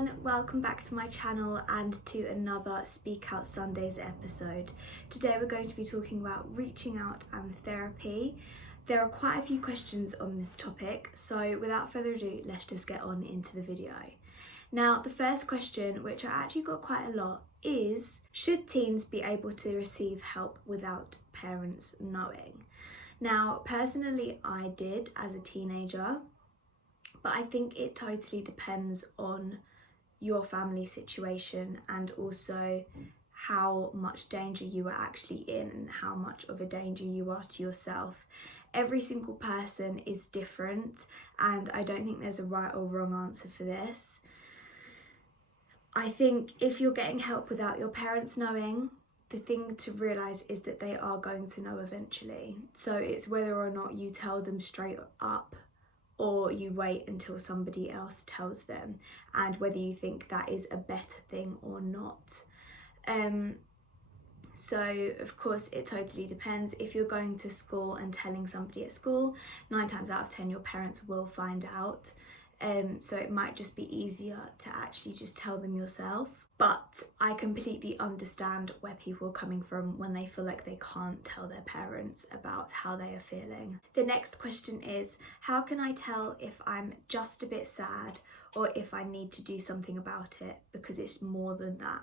everyone, welcome back to my channel and to another Speak Out Sundays episode. Today we're going to be talking about reaching out and therapy. There are quite a few questions on this topic, so without further ado, let's just get on into the video. Now, the first question, which I actually got quite a lot, is should teens be able to receive help without parents knowing? Now, personally, I did as a teenager. But I think it totally depends on your family situation and also how much danger you are actually in and how much of a danger you are to yourself. Every single person is different, and I don't think there's a right or wrong answer for this. I think if you're getting help without your parents knowing, the thing to realise is that they are going to know eventually. So it's whether or not you tell them straight up or you wait until somebody else tells them, and whether you think that is a better thing or not. So of course it totally depends. If you're going to school and telling somebody at school, 9 times out of 10 your parents will find out. So it might just be easier to actually just tell them yourself. But I completely understand where people are coming from when they feel like they can't tell their parents about how they are feeling. The next question is, how can I tell if I'm just a bit sad or if I need to do something about it because it's more than that?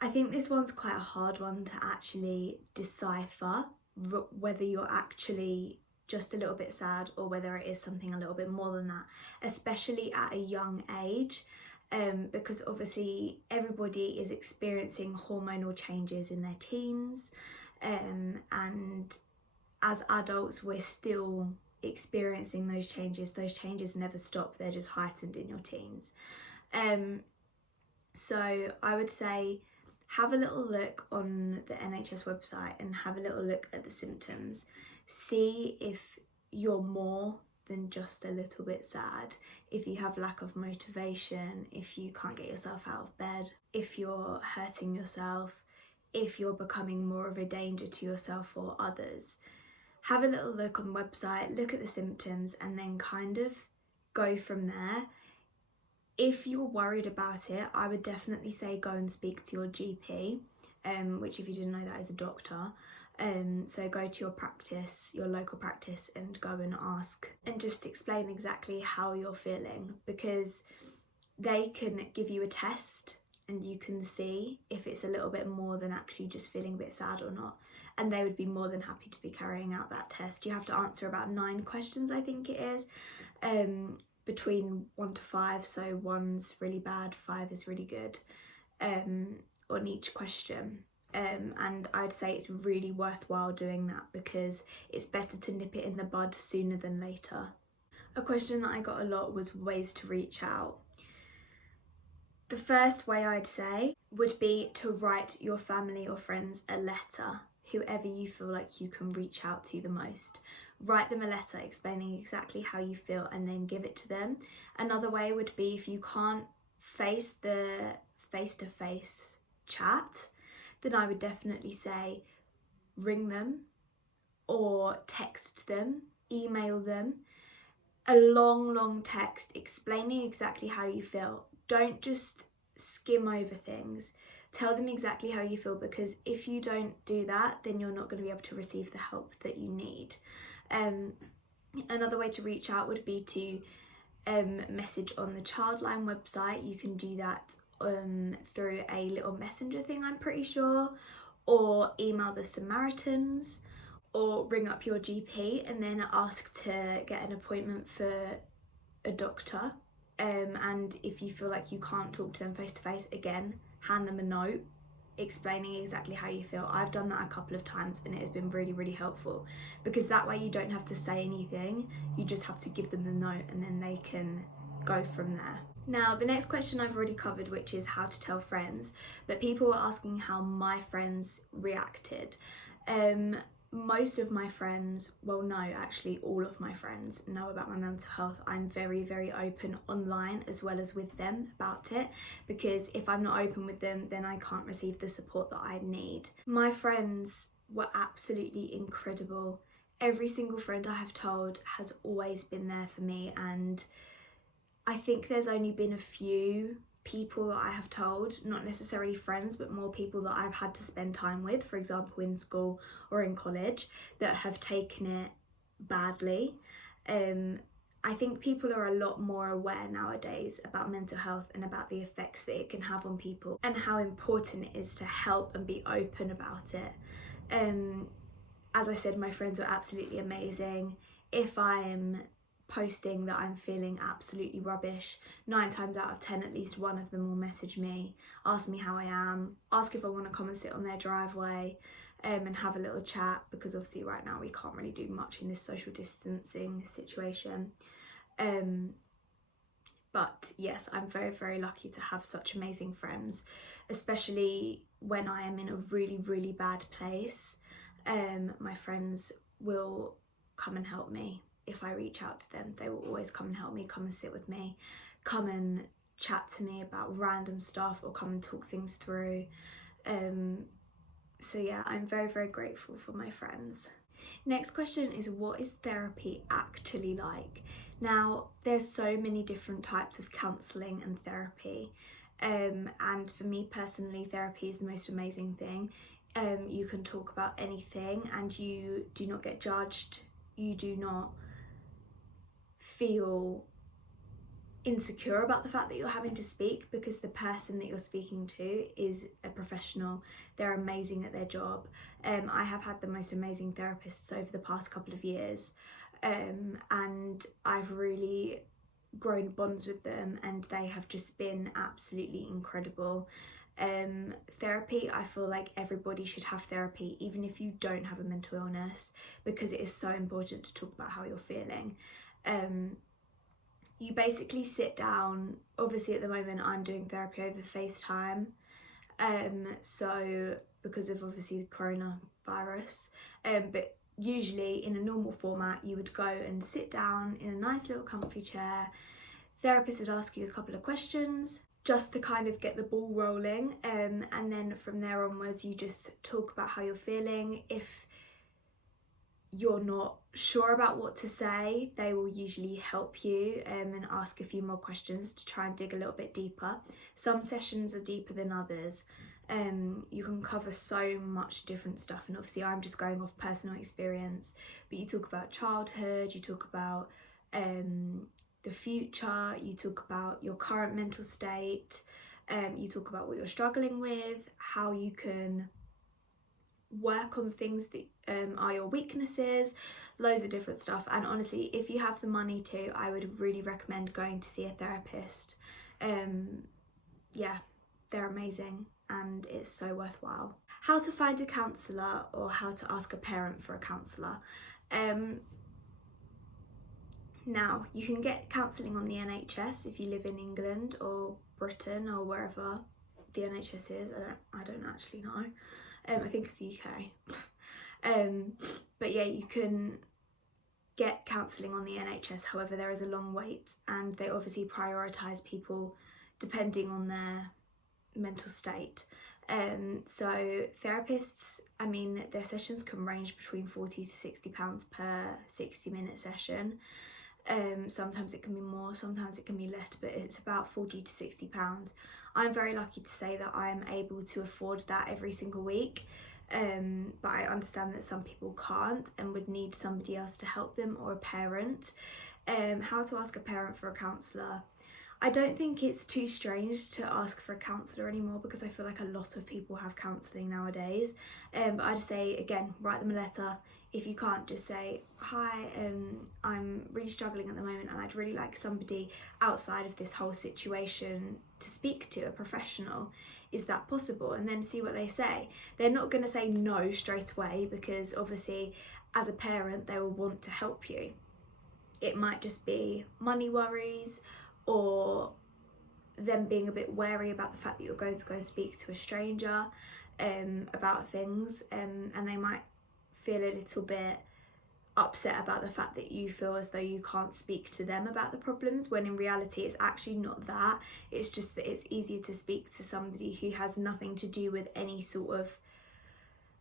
I think this one's quite a hard one to actually decipher, whether you're actually just a little bit sad or whether it is something a little bit more than that, especially at a young age. Because obviously everybody is experiencing hormonal changes in their teens, and as adults we're still experiencing those changes. Those changes never stop, they're just heightened in your teens. So I would say have a little look on the NHS website and have a little look at the symptoms. See if you're more than just a little bit sad, if you have lack of motivation, if you can't get yourself out of bed, if you're hurting yourself, if you're becoming more of a danger to yourself or others. Have a little look on the website, look at the symptoms, and then kind of go from there. If you're worried about it, I would definitely say go and speak to your GP, which if you didn't know, that is a doctor. So go to your practice, your local practice, and go and ask and just explain exactly how you're feeling, because they can give you a test and you can see if it's a little bit more than actually just feeling a bit sad or not, and they would be more than happy to be carrying out that test. You have to answer about 9 questions, I think it is, between 1 to 5, so 1's really bad, 5 is really good, on each question. And I'd say it's really worthwhile doing that because it's better to nip it in the bud sooner than later. A question that I got a lot was ways to reach out. The first way I'd say would be to write your family or friends a letter, whoever you feel like you can reach out to the most. Write them a letter explaining exactly how you feel and then give it to them. Another way would be, if you can't face the face-to-face chat, then I would definitely say ring them or text them, email them. A long text explaining exactly how you feel. Don't just skim over things. Tell them exactly how you feel, because if you don't do that, then you're not going to be able to receive the help that you need. Another way to reach out would be to message on the Childline website. You can do that through a little messenger thing, I'm pretty sure, or email the Samaritans, or ring up your GP and then ask to get an appointment for a doctor. And if you feel like you can't talk to them face to face, again, hand them a note explaining exactly how you feel. I've done that a couple of times and it has been really helpful, because that way you don't have to say anything, you just have to give them the note and then they can go from there. Now, the next question I've already covered, which is how to tell friends, but people were asking how my friends reacted. Most of my friends, well no, actually all of my friends know about my mental health. I'm very open online as well as with them about it, because if I'm not open with them, then I can't receive the support that I need. My friends were absolutely incredible. Every single friend I have told has always been there for me, and I think there's only been a few people that I have told, not necessarily friends, but more people that I've had to spend time with, for example in school or in college, that have taken it badly. I think people are a lot more aware nowadays about mental health and about the effects that it can have on people and how important it is to help and be open about it. As I said, my friends were absolutely amazing. If I am posting that I'm feeling absolutely rubbish, 9 times out of 10 at least one of them will message me, ask me how I am, ask if I want to come and sit on their driveway and have a little chat, because obviously right now we can't really do much in this social distancing situation. But yes, I'm very, very lucky to have such amazing friends, especially when I am in a really, really bad place. My friends will come and help me. If I reach out to them, they will always come and help me, come and sit with me, come and chat to me about random stuff, or come and talk things through. So yeah, I'm very, very grateful for my friends. Next question is, what is therapy actually like? Now, there's so many different types of counselling and therapy. And for me personally, therapy is the most amazing thing. You can talk about anything and you do not get judged. You do not feel insecure about the fact that you're having to speak, because the person that you're speaking to is a professional. They're amazing at their job. I have had the most amazing therapists over the past couple of years, and I've really grown bonds with them, and they have just been absolutely incredible. Therapy, I feel like everybody should have therapy, even if you don't have a mental illness, because it is so important to talk about how you're feeling. You basically sit down. Obviously at the moment I'm doing therapy over FaceTime, so because of obviously the coronavirus, but usually in a normal format you would go and sit down in a nice little comfy chair. Therapist would ask you a couple of questions just to kind of get the ball rolling, and then from there onwards you just talk about how you're feeling. If you're not sure about what to say, they will usually help you and ask a few more questions to try and dig a little bit deeper. Some sessions are deeper than others. You can cover so much different stuff, and obviously I'm just going off personal experience, but you talk about childhood, you talk about the future, you talk about your current mental state, you talk about what you're struggling with, how you can work on things that are your weaknesses, loads of different stuff. And honestly, if you have the money to, I would really recommend going to see a therapist. Yeah, they're amazing and it's so worthwhile. How to find a counsellor, or how to ask a parent for a counsellor. Now, you can get counselling on the NHS if you live in England or Britain or wherever the NHS is. I don't actually know. I think it's the UK. But yeah, you can get counselling on the NHS. However, there is a long wait, and they obviously prioritise people depending on their mental state. So therapists, I mean, their sessions can range between £40 to £60 per 60-minute session. Sometimes it can be more, sometimes it can be less, but it's about £40 to £60. I'm very lucky to say that I'm able to afford that every single week, but I understand that some people can't and would need somebody else to help them, or a parent. How to ask a parent for a counsellor. I don't think it's too strange to ask for a counsellor anymore, because I feel like a lot of people have counselling nowadays. But I'd say, again, write them a letter. If you can't, just say, hi, I'm really struggling at the moment and I'd really like somebody outside of this whole situation to speak to, a professional. Is that possible? And then see what they say. They're not going to say no straight away, because obviously as a parent they will want to help you. It might just be money worries, or them being a bit wary about the fact that you're going to go and speak to a stranger about things, and they might feel a little bit upset about the fact that you feel as though you can't speak to them about the problems, when in reality it's actually not that. It's just that it's easier to speak to somebody who has nothing to do with any sort of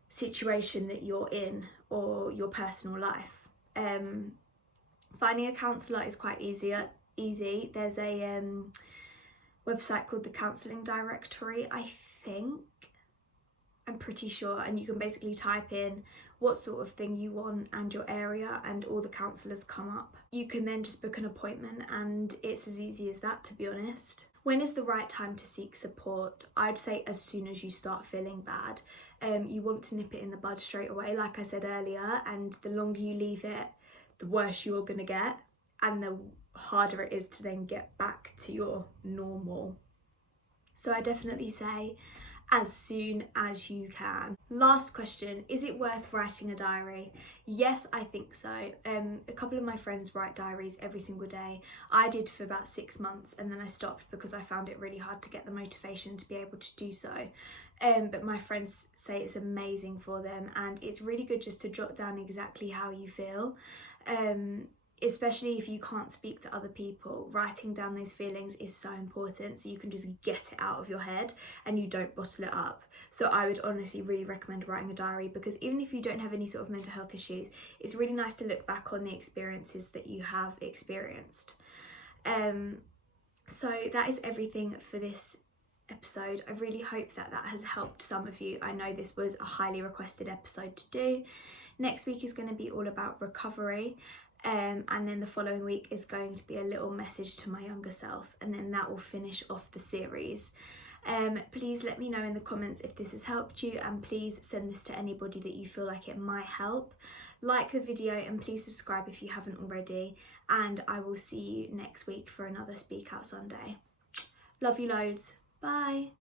situation that you're in or your personal life. Finding a counsellor is quite easy easy. There's a website called the Counselling Directory, I think. I'm pretty sure, and you can basically type in what sort of thing you want and your area, and all the counsellors come up. You can then just book an appointment, and it's as easy as that, to be honest. When is the right time to seek support? I'd say as soon as you start feeling bad. You want to nip it in the bud straight away, like I said earlier, and the longer you leave it, the worse you're gonna get, and the harder it is to then get back to your normal. So I definitely say as soon as you can. Last question, is it worth writing a diary? Yes, I think so. A couple of my friends write diaries every single day. I did for about 6 months, and then I stopped because I found it really hard to get the motivation to be able to do so. But my friends say it's amazing for them, and it's really good just to jot down exactly how you feel. Especially if you can't speak to other people, writing down those feelings is so important, so you can just get it out of your head and you don't bottle it up. So I would honestly really recommend writing a diary, because even if you don't have any sort of mental health issues, it's really nice to look back on the experiences that you have experienced. So that is everything for this episode. I really hope that has helped some of you. I know this was a highly requested episode to do. Next week is going to be all about recovery. And then the following week is going to be a little message to my younger self, and then that will finish off the series. Please let me know in the comments if this has helped you, and please send this to anybody that you feel like it might help. Like the video, and please subscribe if you haven't already, and I will see you next week for another Speak Out Sunday. Love you loads. Bye.